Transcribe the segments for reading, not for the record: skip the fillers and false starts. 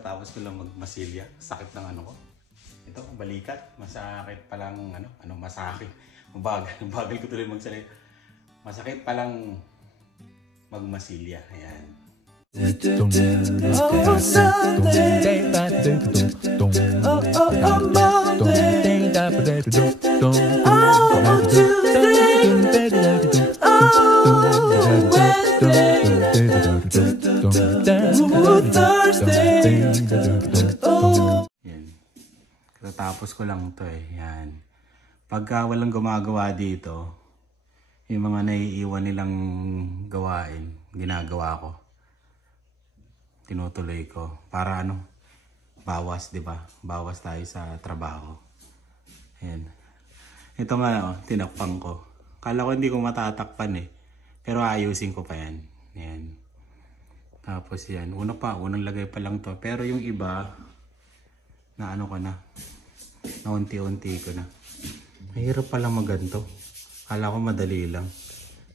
Tapos ko lang magmasilya. Sakit ng ano ko. Ito, balikat. Masakit palang masakit. Mabagal ko tuloy magsalita. Masakit palang magmasilya. Ayan. Oh, Sunday. Oh, Monday. Oh, Tuesday. Oh, Wednesday. Oh, Thursday. Oh. Yan. Katapos ko lang to eh. Yan. Pagka walang gumagawa dito, yung mga naiiwan nilang gawain, ginagawa ko. Tinutuloy ko para bawas, 'di ba? Bawas tayo sa trabaho. Ayan. Ito nga tinakpan ko. Kala ko hindi ko matatakpan eh. Pero ayusin ko pa 'yan. Ayan. Tapos 'yan, unang lagay pa lang 'to. Pero yung iba na ko na. Na unti-unti ko na. Mahirap pala maganto. Kala ko madali lang.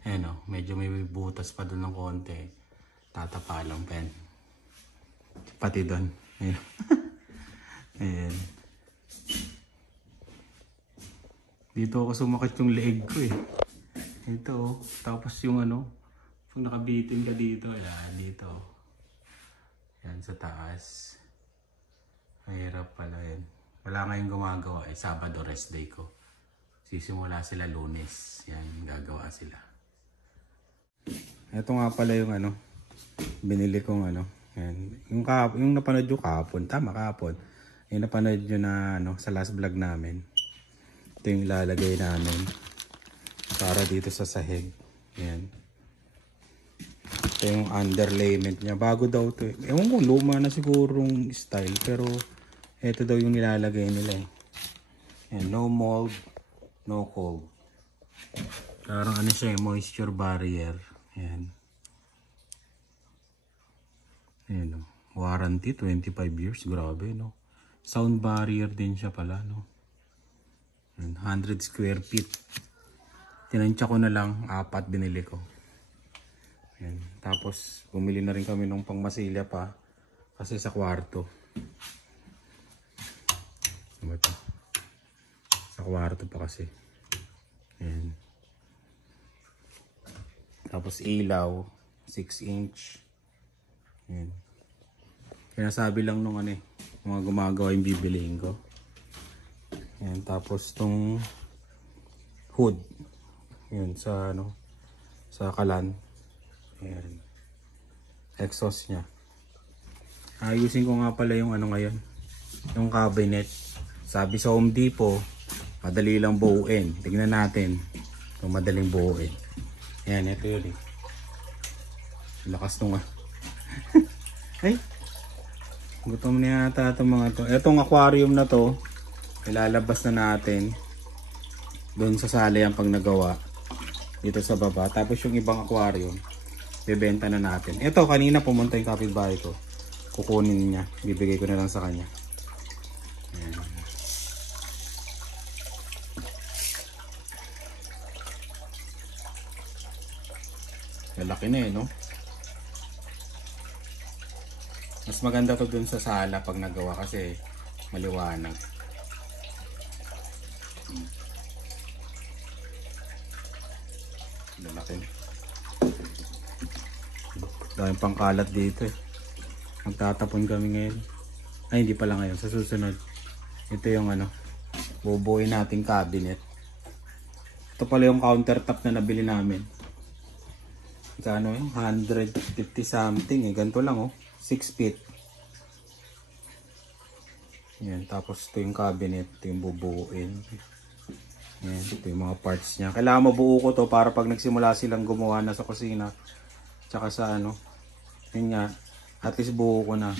Ayan medyo may butas pa doon ng konti. Tatapa lang pa yan. Pati doon. Ayan. Ayan. Dito ako sumakit yung leeg ko eh. Ito tapos yung pag nakabitin ka dito, ayan, dito. Ayan sa taas. Mahirap pala yan. Wala ngayong gumagawa eh. Sabado rest day ko. Sisimula sila Lunes. Yan, gagawa sila. Ito nga pala yung binili kong Yan. Yung napanood nyo kahapon. Tama, kahapon. Yung napanood nyo na sa last vlog namin. Ito yung ilalagay namin. Para dito sa sahig. Yan. Ito yung underlayment niya. Bago daw ito. Ewan ko, luma na sigurong style. Pero ito daw yung nilalagay nila eh. Yan, no mold, no cold. Parang siya moisture barrier. Yan. Ayan warranty 25 years, grabe no. Sound barrier din siya pala no. 100 square feet. Tinansya ko na lang, 4 binili ko. Ayan. Tapos bumili na rin kami ng pangmasilya pa kasi sa kwarto. Ano ba ito? Sa kwarto pa kasi. Ayan. Tapos ilaw 6 inch. Ayan. Pinasabi lang nung mga gumagawa yung bibiliin ko. Ayan. Tapos tong hood. Ayan sa sa kalan. Ayan. Exhaust nya. Ayusin ko nga pala yung ngayon. Yung cabinet. Sabi sa Home Depot, madali lang buuin. Tignan natin kung madaling buuin. Ayan, ito yun eh. Lakas nung ay, gutom na yata itong mga to. Itong aquarium na to, ilalabas na natin doon sa sala yan pag nagawa dito sa baba. Tapos yung ibang aquarium bebenta na natin. Ito kanina pumunta yung kapitbahay ko, kukunin niya, bibigay ko na lang sa kanya. Ayan. Lalaki na no. Mas maganda to dun sa sala pag nagawa kasi maliwanag. Lalaki. Daming pangkalat dito eh. Magtatapon kami ngayon. Ay hindi pala ngayon, sa susunod. Ito yung bubuuin nating cabinet. Ito pala yung countertop na nabili namin. Kano yung 150 something eh. Ganito lang 6 feet. Yan. Tapos ito yung cabinet. Ito yung bubuuin. Yan. Ito yung mga parts niya. Kailangan mabuo ko to para pag nagsimula silang gumawa na sa kusina. Tsaka sa yun nga. At least buo ko na.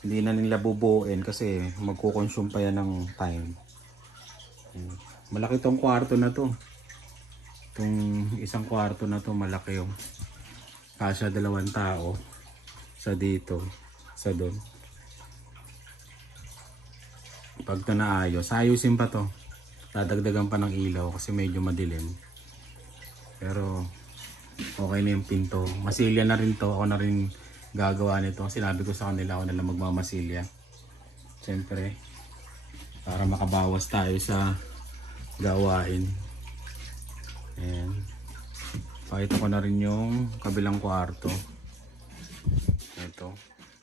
Hindi na nila bubuuin kasi magkukonsume pa yan ng time. Yan. Malaki tong kwarto na to. Itong isang kwarto na to malaki yung kasya 2 tao. Sa dito, sa doon. Pag ito naayos, ayusin pa to. Dadagdagan pa ng ilaw kasi medyo madilim. Pero okay na yung pinto. Masilya na rin to. Ako na rin gagawa nito. Sinabi ko sa kanila ako na lang magmamasilya. Siyempre, para makabawas tayo sa gawain. Ayan. Pakita ko na rin yung kabilang kwarto. Ito.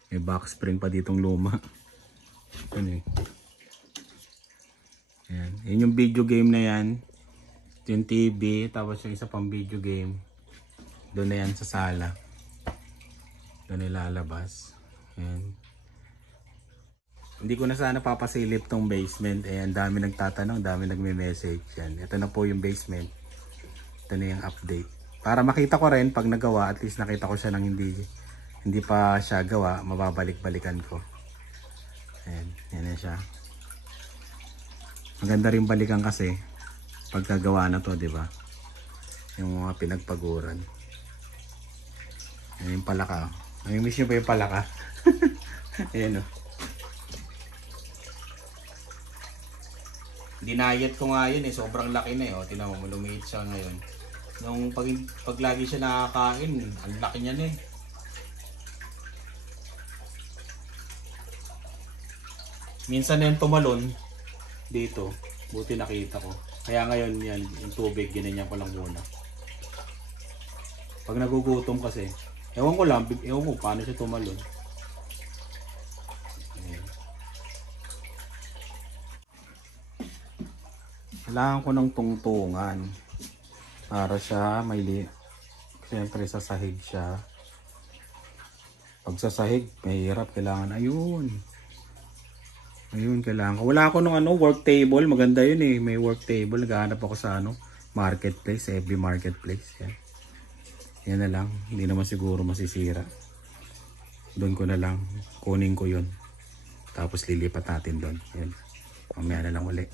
May box spring pa ditong luma. Ayan eh. Ayan. Yan yung video game na yan. Yung TV. Tapos yung isa pang video game. Doon na yan sa sala. Doon ilalabas. Ayan. Hindi ko na sana papasilip tong basement. Ayan. Dami nagtatanong. Dami nagme-message. Yan. Ito na po yung basement. Ito na yung update. Para makita ko rin pag nagawa. At least nakita ko siya ng hindi pa siya gawa. Mababalik-balikan ko. Ayan. Yan na siya. Maganda rin balikan kasi pagkagawa na to, di ba? Yung mga pinagpaguran. Ayan yung palaka. Namimiss nyo pa yung palaka? Ayan o. Dinayet ko nga yun eh. Sobrang laki na eh. O, tinan mo, lumiit siya ngayon. Nung pag lagi siya nakakain, ang laki niya na eh. Minsan na yung tumalon dito. Buti nakita ko. Kaya ngayon yan, yung tubig, ginanyan ko lang muna. Pag nagugutom kasi, ewan ko lang, ewan ko paano siya tumalon. Ayan. Kailangan ko ng tungtungan. Para siya, siyempre sa sahig siya. Pag sa sahig, mahirap. Kailangan, ayun. Ayun, kailangan ko. Wala ako nung work table. Maganda yun eh. May work table. Naghahanap ako sa marketplace. FB marketplace. Yan. Yan na lang. Hindi naman siguro masisira. Doon ko na lang. Kunin ko yun. Tapos lilipat natin doon. Yan. Mamaya na lang ulit.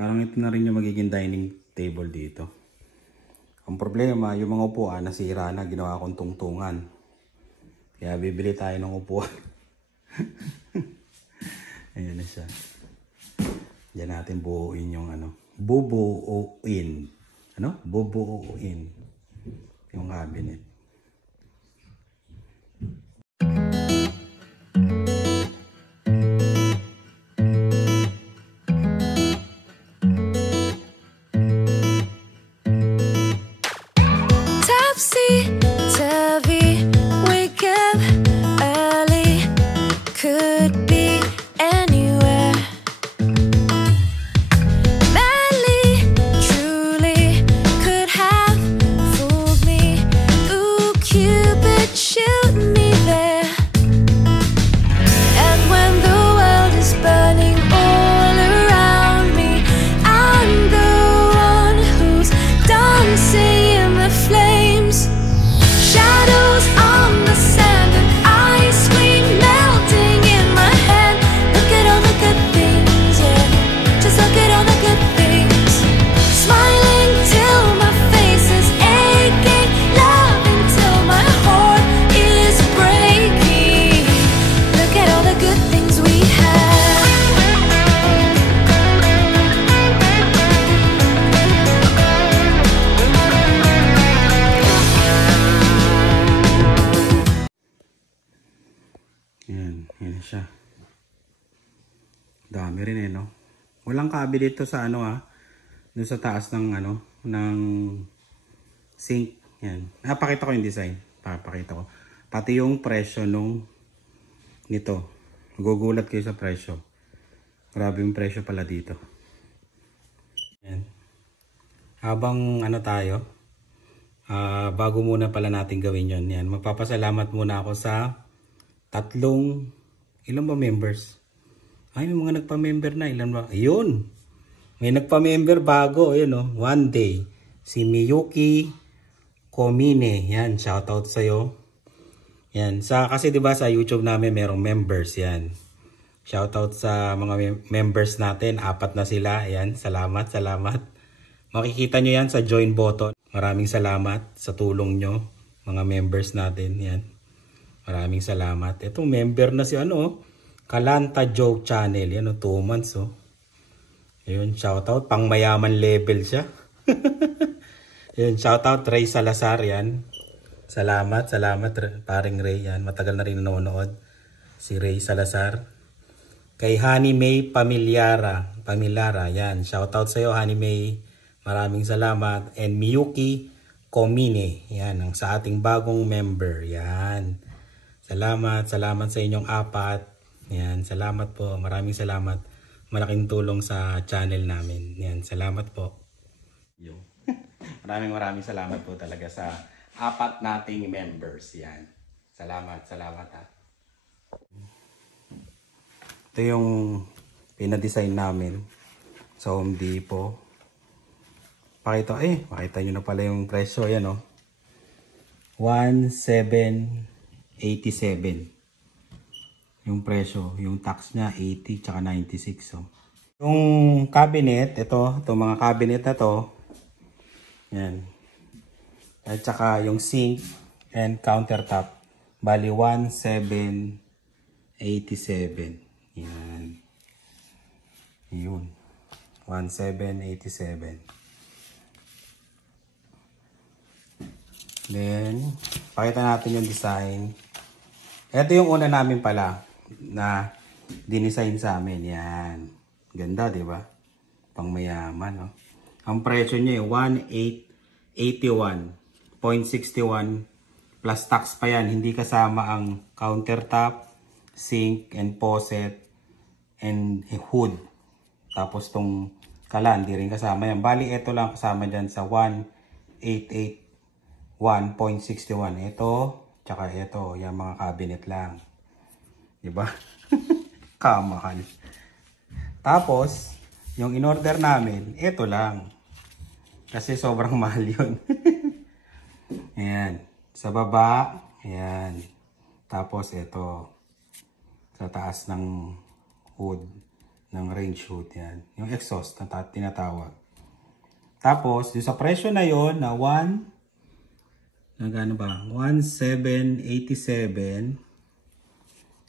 Parang ito na rin yung magiging dining table dito. Ang problema, yung mga upuan nasira na, ginawa kong tungtungan. Kaya bibili tayo ng upuan. Ayan na siya. Diyan natin buuin yung bubuuin. Bubuuin yung cabinet. Yan siya. Dami rin eh, no? Walang cabinet dito sa doon sa taas ng ng sink. Yan. Pakita ko yung design. Pakita ko. Pati yung presyo nito. Nagugulat kayo sa presyo. Grabe yung presyo pala dito. Yan. Habang tayo, bago muna pala natin gawin yon. Yan. Magpapasalamat muna ako sa ilan ba members? Ay, may mga nagpa-member na. Ilan ba? Ayun. May nagpa-member bago. Ayun, one day. Si Miyuki Komine. Yan, shoutout sa'yo. Yan. Kasi diba sa YouTube namin merong members. Yan. Shoutout sa mga members natin. 4 na sila. Yan. Salamat. Makikita nyo yan sa join button. Maraming salamat sa tulong nyo, mga members natin. Yan. Maraming salamat. Itong member na si Kalanta Joke Channel. Yan 2 months oh. Ayun, shoutout. Pang mayaman level siya. Ayun, shoutout Ray Salazar yan. Salamat paring Ray yan. Matagal na rin nanonood si Ray Salazar. Kay Honey May Pamilara yan. Shoutout sa iyo Honey May. Maraming salamat. And Miyuki Komine. Yan ang sa ating bagong member. Yan. Salamat sa inyong 4. Yan, salamat po. Maraming salamat. Malaking tulong sa channel namin. Yan, salamat po. Maraming salamat po talaga sa 4 nating members. Yan. Salamat ha. Ito yung pinadesign namin sa Home Depot. Pakita nyo na pala yung presyo. Ayan o. 1,787. Yung presyo. Yung tax niya 80 tsaka 96. So. Yung cabinet, itong mga cabinet na to. Yan. At saka yung sink and countertop. Bali 1,787. Yan. Yun. 1,787. Then, pakita natin yung design. Ito yung una namin pala na dinesign sa amin. Yan. Ganda, di ba? Pang mayaman, no? Ang presyo niya ay 1,881.61 plus tax pa yan. Hindi kasama ang countertop, sink and faucet and hood. Tapos tong kalan, di rin kasama yan. Bali, ito lang kasama dyan sa 1,881.61. Ito, tsaka ito, yung mga cabinet lang. Diba? Kamahal. Tapos, yung in-order namin, ito lang. Kasi sobrang mahal yun. Ayan. Sa baba, ayan. Tapos ito. Sa taas ng hood, ng range hood, yan. Yung exhaust na tinatawag. Tapos, yung sa presyo na yon na 1,787.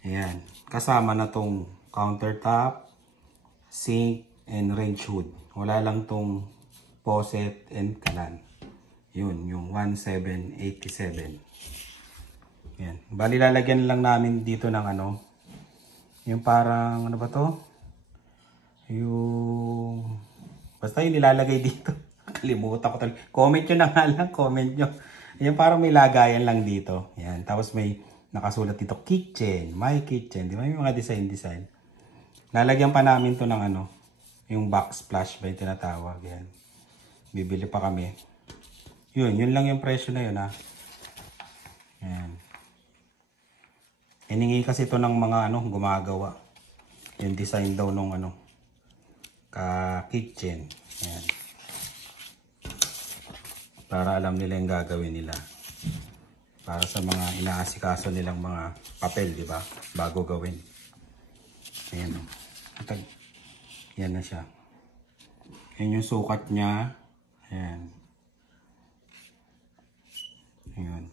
Ayan. Kasama na tong countertop, sink, and range hood. Wala lang tong faucet and kalan. Yun, yung 1,787. Ayan. Bali, lalagyan lang namin dito ng yung parang, ano ba to? Yung, basta yung nilalagay dito. Kalimutan ko talaga. Comment nyo na nga lang, comment nyo. Yung parang may lagayan lang dito. Ayan. Tapos may nakasulat dito, kitchen, my kitchen. Di ba? Yung mga design. Lalagyan pa namin to ng yung backsplash ba yung tinatawag. Yan. Bibili pa kami. Yun lang yung presyo na yun ha. Yan. Hiningi kasi ito ng mga gumagawa. Yung design daw nung ka-kitchen. Yan. Para alam nila yung gagawin nila. Para sa mga inaasikaso nilang mga papel, di ba? Bago gawin. Ayan. Yan na siya. Yan yung sukat niya. Ayan. Ayan.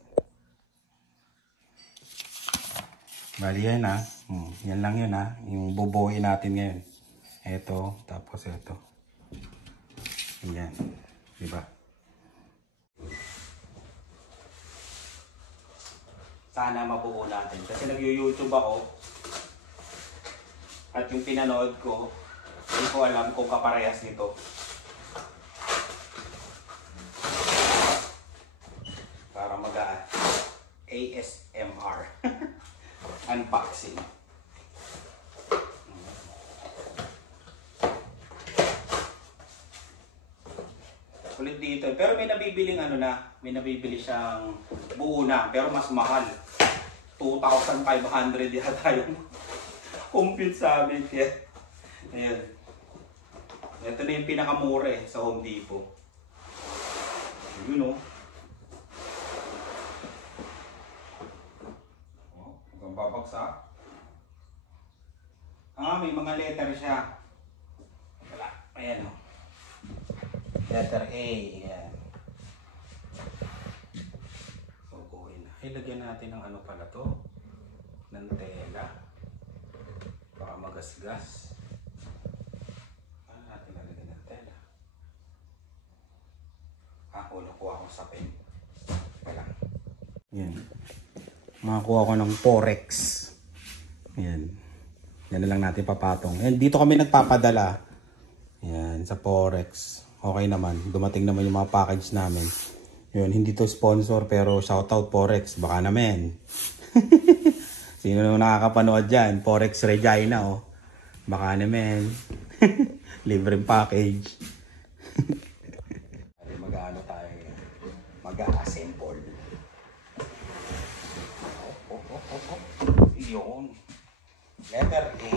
Bali yan ha. Yan lang yun ha. Yung bubuuin natin ngayon. Ito. Tapos ito. Ayan. Diba? Sana mabuo natin. Kasi nag-YouTube ako. At yung pinanood ko, hindi ko alam kung kaparehas nito. Para ASMR. Unboxing. Ulit dito. Pero may nabibiling may nabibili siyang buo na. Pero mas mahal. 2,500 yata yung compute sa amin. Ayan. Ito na yung pinakamura sa Home Depot. Yun o. Huwag babagsak. May mga letter siya. Wala. Ayan o. Letter A. Ayan. Ilagyan natin ng ano pala to, ng tela. Baka magasgas. Ano natin lalagyan ng tela? Nakuha ko sa pen. Teka lang. Yan. Makakuha ko ng Forex. Yan. Yan na lang natin papatong. And dito kami nagpapadala. Yan, sa Forex. Okay naman. Dumating naman yung mga package namin. Yun, hindi to sponsor pero shoutout Forex. Baka naman. Sino naman nakakapanood dyan? Forex Regina, oh. Baka naman. Libreng package. Mag-ano tayo. Mag-assemble. Yun. Letter A.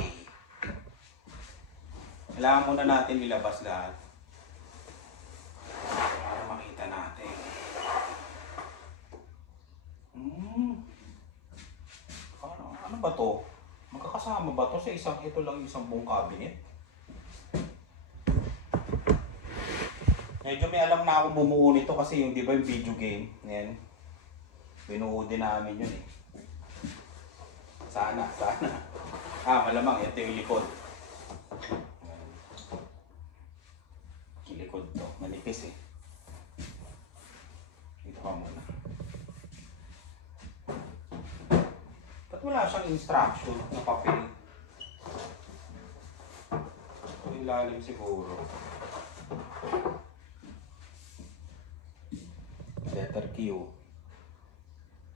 Kailangan muna natin ilabas lahat. Para makita natin. Ano ba to? Magkakasama ba to sa isang, ito lang isang buong cabinet? Medyo may alam na akong bumuo nito kasi yung di ba yung video game. Yan. Binuo din namin yun eh. Sana. Malamang ito yung likod. Yung likod to. Manipis eh. Dito ka muna. Ba't wala siyang instruction na papel? Ito ilalim siguro. Letter Q.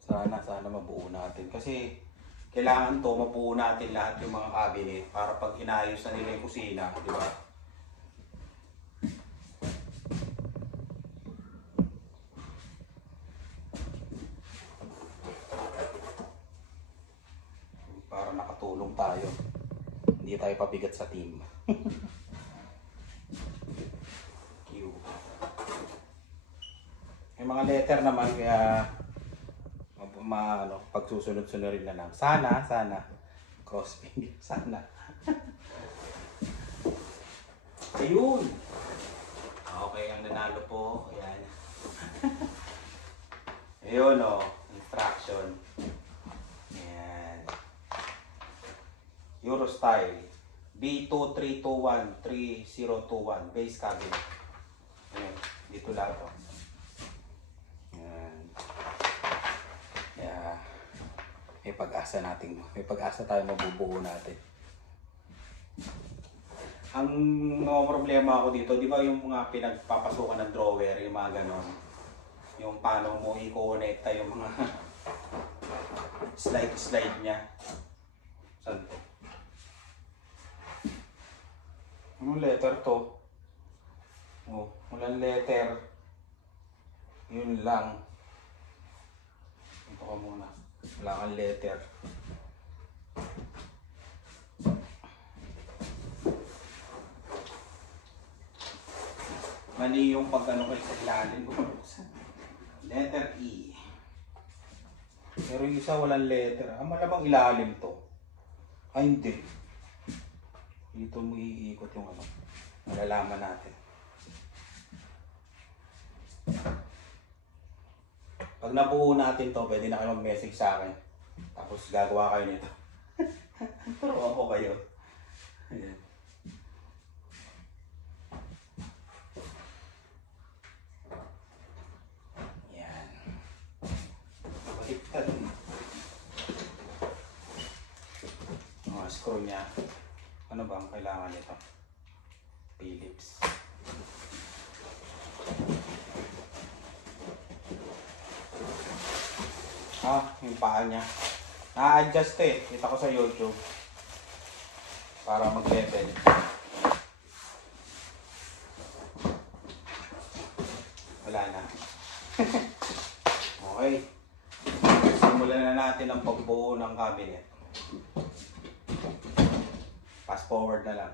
Sana mabuo natin. Kasi kailangan to mabuo natin lahat yung mga cabinet para pag inayos na nila yung kusina, di ba? Para nakatulong tayo. Hindi tayo pabigat sa team. Q. Yung mga letter naman kaya pagsusunod-sunod na lang. Sana. Crossfinger. Sana. Ayun. Okay, ang nanalo po. Ayan. Ayun o. Instruction. Ayan. Eurostyle. B23213021. Base cabinet. Ayan. Dito lang o. May pag-asa natin. May pag-asa tayo mabubuo natin. Ang problema ako dito, di ba yung mga pinagpapasukan ng drawer, yung mga ganon. Yung paano mo i-connecta yung mga slide niya. Saan to? Anong letter to? Oh, walang letter. Yun lang. Ito ka muna. Wala kang letter. Mali yung pag-ano kayo sa ilalim. Letter E. Pero yung isa walang letter. Malamang ilalim to. Ay hindi. Dito mo iikot yung ano. Malalaman natin. Pag nabuo natin to, pwede na kayo mag-message sa akin. Tapos gagawa kayo nito. Turuan ko kayo. Ayan. Ayan. Baliktad. Mga screw niya. Ano ba ang kailangan nito? Phillips. Yung paa niya. Na-adjust eh. Kita ko sa YouTube. Para mag-level. Wala na. Okay. Simulan na natin ang pagbuo ng cabinet. Fast forward na lang.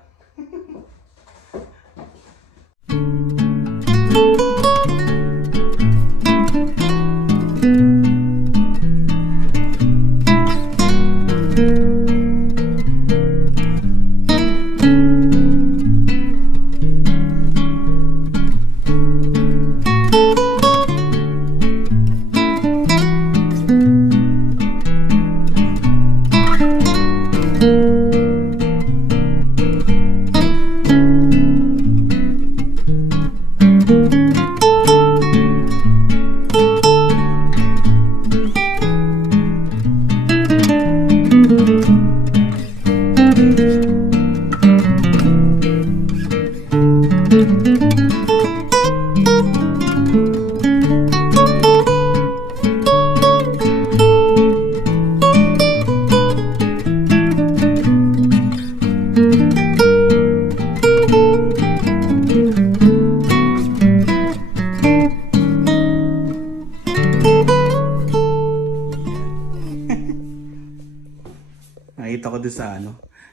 doon sa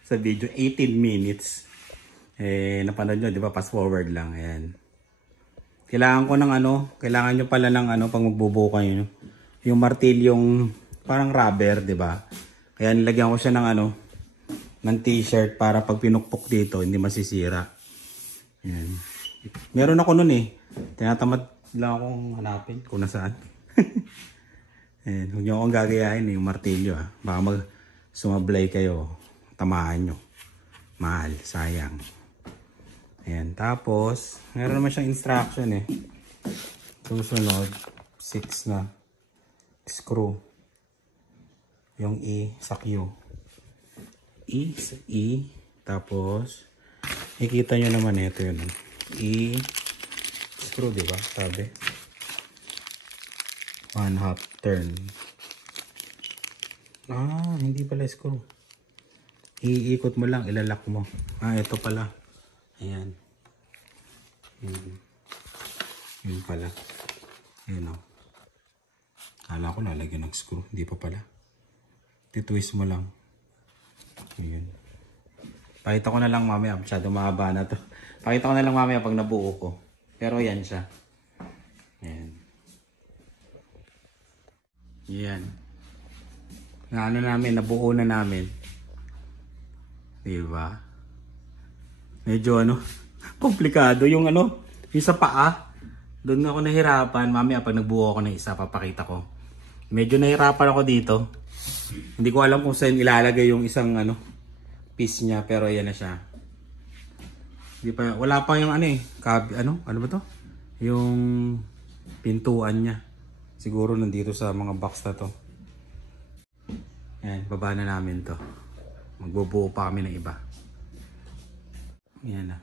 sa video, 18 minutes. Napanood nyo, di ba? Fast forward lang. Ayan. Kailangan ko ng kailangan nyo pala ng pang magbubuo kayo. Yung martilyong parang rubber, di ba? Kaya nilagyan ko siya ng ng t-shirt para pag pinukpok dito, hindi masisira. Ayan. Meron ako nun tinatamad lang akong hanapin kung nasaan. Ayan. Huwag nyo akong gagayahin yung martilyo. Baka sumablay kayo, tamaan nyo. Mahal, sayang. Ayan. Tapos, meron naman siyang instruction Susunod, 6 na screw. Yung E sa Q. E sa E. Tapos, nakikita nyo naman ito yun. E screw, diba? Sabi. 1/2 turn. Hindi pala screw. Iikot mo lang, ilalak mo. Ito pala. Ayan. Yun pala. Ayan o. Kala ko lalagyan ng screw. Hindi pa pala. Titwist mo lang. Ayan. Pakita ko na lang mamaya. Masyado mahaba na to. Pakita ko na lang mamaya pag nabuo ko. Pero yan siya. Ayan. Ayan. Nabuo na namin. Diba? Medyo komplikado yung yung sa paa. Doon ako nahirapan. Mamaya pag nagbuo ako ng isa, papakita ko. Medyo nahirapan ako dito. Hindi ko alam kung saan ilalagay yung isang piece niya, pero ayan na siya. Wala pa yung ano ba to? Yung pintuan niya. Siguro nandito sa mga box na to. Ayan, baba na namin to. Magbubuo pa kami ng iba. Ayan na.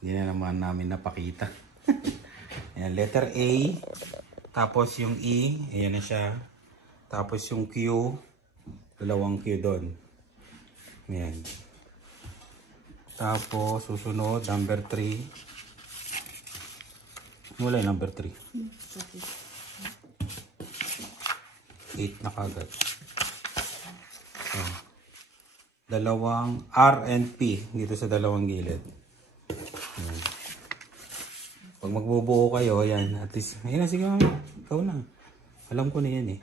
Hindi na naman namin napakita. Ayan, letter A. Tapos yung E. Ayan na siya. Tapos yung Q. Dalawang Q doon. Ayan. Tapos susunod, number 3. Wala yung number 3. 8 na kagad. Dalawang R and P dito sa dalawang gilid. Ayan. Pag magbubuo kayo, yan. At least, ayun na, sige mami. Ikaw na. Alam ko na yan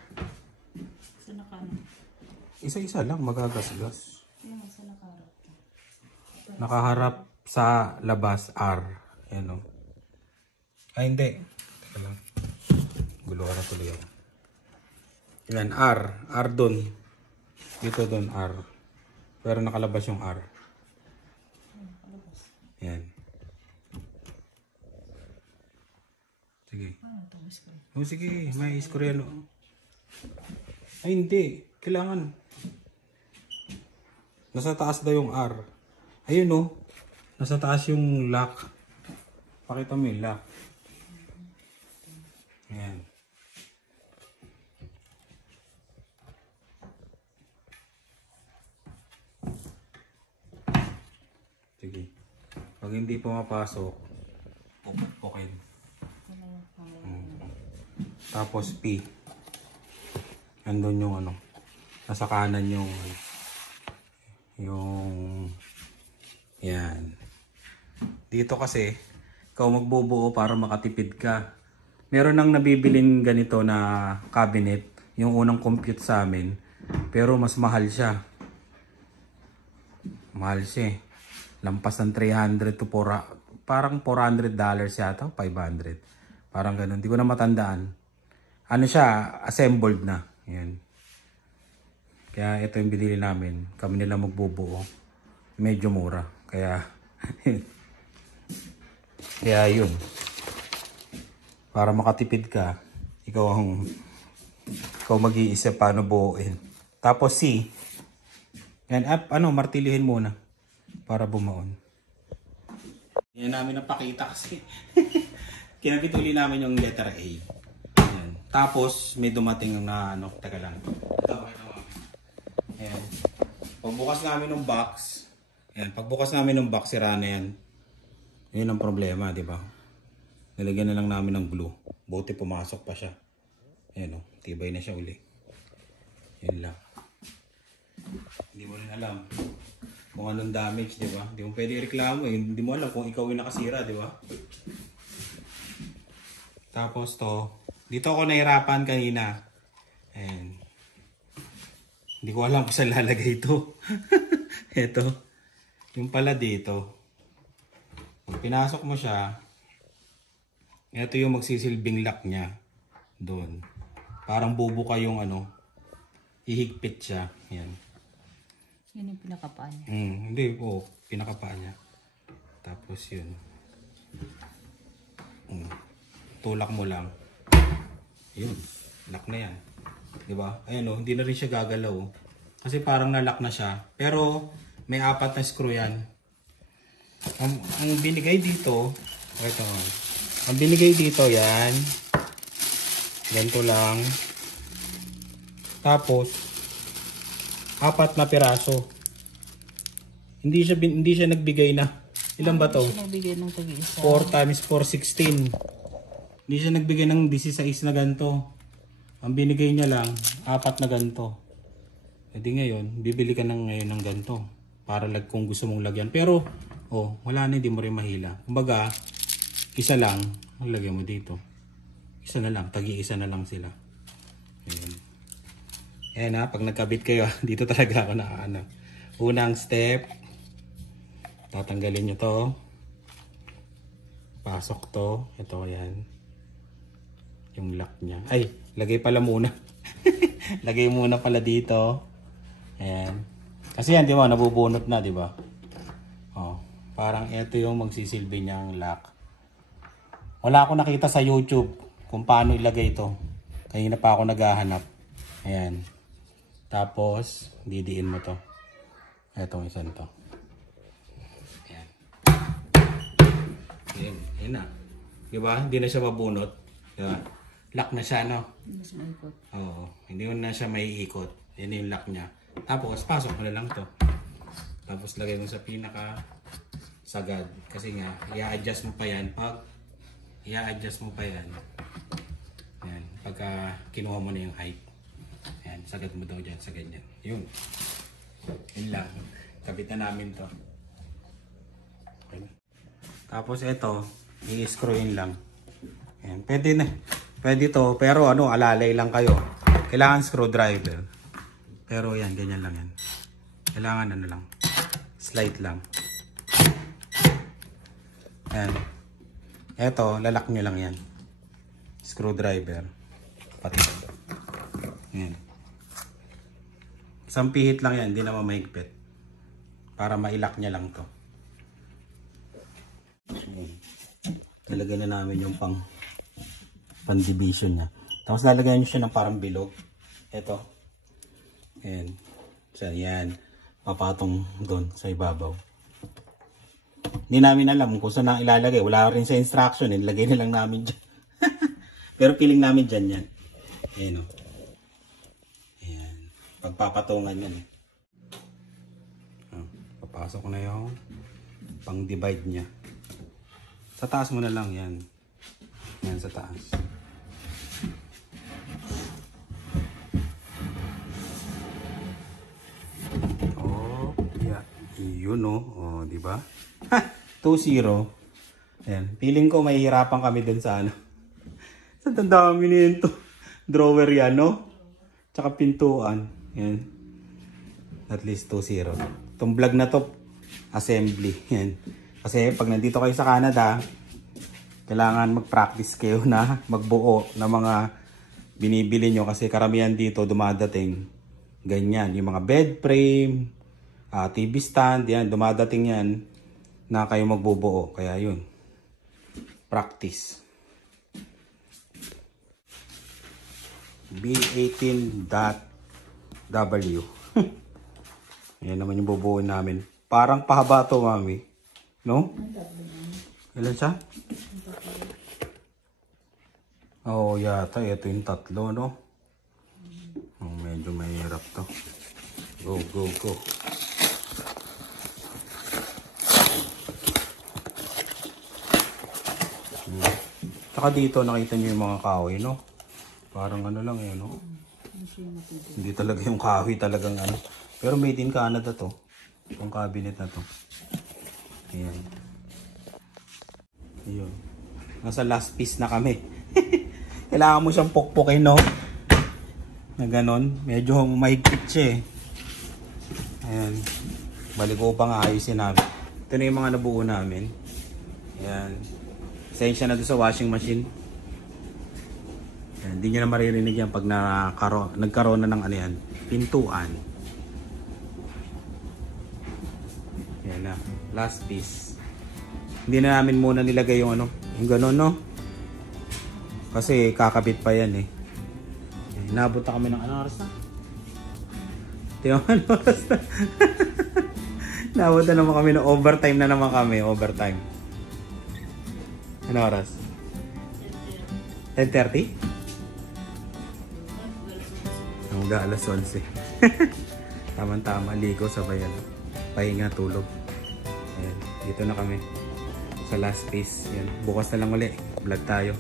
Isa-isa lang, magagasgas. Nakaharap sa labas, R. Ayan o. Hindi. Teka lang. Gulo ka na tuloy ako. Yan, R. R doon. Dito doon, R. Pero nakalabas yung R. Yan. Sige. Sige, may screw yan. Ay, hindi. Kailangan. Nasa taas daw yung R. Ayun nasa taas yung lock. Pakita mo yung lock. Ayan. Sige. Pag hindi pumapasok, pupukpukin. Tapos P. Andun yung nasa kanan yung yan. Dito kasi ikaw magbubuo para makatipid ka. Meron nang nabibilin ganito na cabinet, yung unang compute sa amin, pero mas mahal siya. Mahal siya. Lampas ng 300 to parang $400 yata, 500. Parang ganun, hindi ko na matandaan. Ano siya, assembled na. Yan. Kaya ito yung binili namin. Kami nila magbubuo. Medyo mura. Kaya kaya yun. Para makatipid ka, ikaw mag-iisip paano buuin. Tapos C. Yan, martilyohin muna para bumaon. Yan namin napakita kasi. Kinabit uli namin yung letter A. Yan. Tapos may dumating na teka lang. Ayan. Pagbukas namin ng box, sira na yan. Yun ang problema, di ba? Nilagyan na lang namin ng glue. Buti pumasok pa siya. Ayan tibay na siya uli. Yun lang. Hindi mo rin alam kung anong damage, di ba? Hindi mo pwede reklamo eh. Hindi mo alam kung ikaw yung nakasira, di ba? Tapos to, dito ako nahirapan kanina. Ayan. Hindi ko alam kung saan lalagay ito. Ito. Yung pala dito. Pag pinasok mo siya, ito yung magsisilbing lock niya. Doon. Parang bubuka yung ano, ihigpit siya. Ayan. Yun yung pinakapaan niya. Hindi, oo. Pinakapaan niya. Tapos yun. Tulak mo lang. Yun. Lock na yan. Diba? Ayan o. Hindi na rin siya gagalaw. Kasi parang nalock na siya. Pero may 4 na screw yan. Ang binigay dito. Ito. Ang binigay dito yan. Ganito lang. Tapos 4 na piraso. Hindi siya nagbigay na. Ilan ba to? Hindi siya nagbigay ng tag-isa. 4 times 4, 16. Hindi siya nagbigay ng 16 na ganito. Ang binigay niya lang, 4 na ganito. E di ngayon, bibili ka ngayon ng ganito. Para kung gusto mong lagyan. Pero, wala na, hindi mo rin mahila. Kumbaga, isa lang, lagay mo dito. Isa na lang, tagi-isa na lang sila. Ayan. Ayan ha, pag nagkabit kayo, dito talaga ako na unang step, tatanggalin nyo to. Pasok to. Ito, ayan. Yung lock niya. Ay, lagay pala muna. Lagay muna pala dito. Ayan. Kasi yan, di ba, nabubunot na, di ba? Parang ito yung magsisilbi niyang lock. Wala akong nakita sa YouTube kung paano ilagay ito. Kanina pa ako naghahanap. Ayan. Tapos, didiin mo to. Etong isa to. Ayan. Ayan na. Diba? Hindi na siya mabunot. Diba? Lock na siya, no? Hindi siya maikot. Oo. Hindi na siya maiikot. Yan yung lock niya. Tapos, pasok mo na lang to. Tapos, lagay mo sa pinaka sagad. Kasi nga, i-adjust mo pa yan. Pag i-adjust mo pa yan. Ayan. Pagka kinuha mo na yung height. Ayan. Sagad mo daw dyan sa ganyan. Yun. Yun lang. Kabit na namin to. Okay. Tapos, ito. I-screw in lang. Ayan. Pwede na. Pwede to, pero alalay lang kayo. Kailangan screwdriver. Pero yan, ganyan lang yan. Kailangan lang. Slide lang. Ayan. Eto, lalak nyo lang yan. Screwdriver. Pati. Ayan. Isang pihit lang yan, hindi naman mahigpit. Para mailak niya lang to. Talagyan na namin yung pan-division niya. Tapos lalagyan nyo siya ng parang bilog. Ito. Ayan. So, yan. Papatong doon sa ibabaw. Hindi namin alam kung saan na ilalagay. Wala rin sa instruction. Ilagay na lang namin dyan. Pero feeling namin dyan yan. Ayan o. Ayan. Pagpapatungan yan eh. Papasok na yung pang-divide niya. Sa taas mo na lang yan. Yan sa taas. Yun di ba? 2-0. Ayan, feeling ko mahihirapan kami dun sa sa dami nito. Drawer yan, no? Tsaka pintuan. Ayan. At least 2-0. Itong vlog na to, assembly. Ayan. Kasi pag nandito kayo sa Canada, kailangan mag-practice kayo na magbuo ng mga binibili nyo. Kasi karamihan dito dumadating ganyan. Yung mga bed frame, TV stand, yan, dumadating yan na kayo magbubuo. Kaya yun, practice. B18.W. Yan naman yung bubuuin namin. Parang pahaba to, mami. No? Ilan siya? Oo, yata. Ito yung 3, no? Medyo mahirap to. Go, go, go. Saka dito nakita niyo yung mga kahoy, no? Parang lang no? Hindi talaga yung kahoy talagang ano. Pero made in Canada to. Itong cabinet na to. Ayan. Ayun. Nasa last piece na kami. Kailangan mo siyang pukpukin, no? Na ganon. Medyo mahigpit siya eh. Ayan. Balik ko pang ayusin namin. Ito na yung mga nabuo namin. Ayan. Pasensya na doon sa washing machine. Ayan. Hindi nyo na maririnig yan pag nagkaroon na ng ano yan. Pintuan. Ayan na. Last piece. Hindi na namin muna nilagay yung ano. Yung ganon, no? Kasi kakabit pa yan eh. Nabot na kami ng ano oras na? Ano oras na? Nabot na naman kami ng overtime na naman kami. Overtime. Ano oras? 10:30? Hanggang alas 11. Tama-tama. Ligo sabay ano. Pahinga, tulog. Ayan. Dito na kami. Sa last piece. Yan. Bukas na lang uli. Vlog tayo.